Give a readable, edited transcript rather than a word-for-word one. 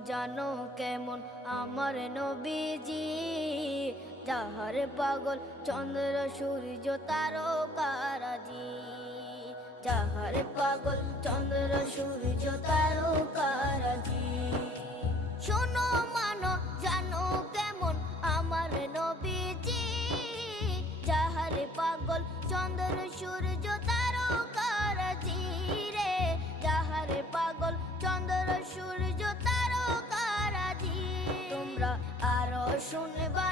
জানো কেমন আমার নবীজি, যাহার পাগল চন্দ্র সূর্য তারকারাজি, যাহার পাগল চন্দ্র সূর্য তারকারাজি। শোনো মানো জানো কেমন আমার নবীজি, যাহার পাগল চন্দ্র সূর্য তারকারাজি রে, যাহার পাগল চন্দ্র সূর্য তারকারাজি। তোমরা আরো শুনবা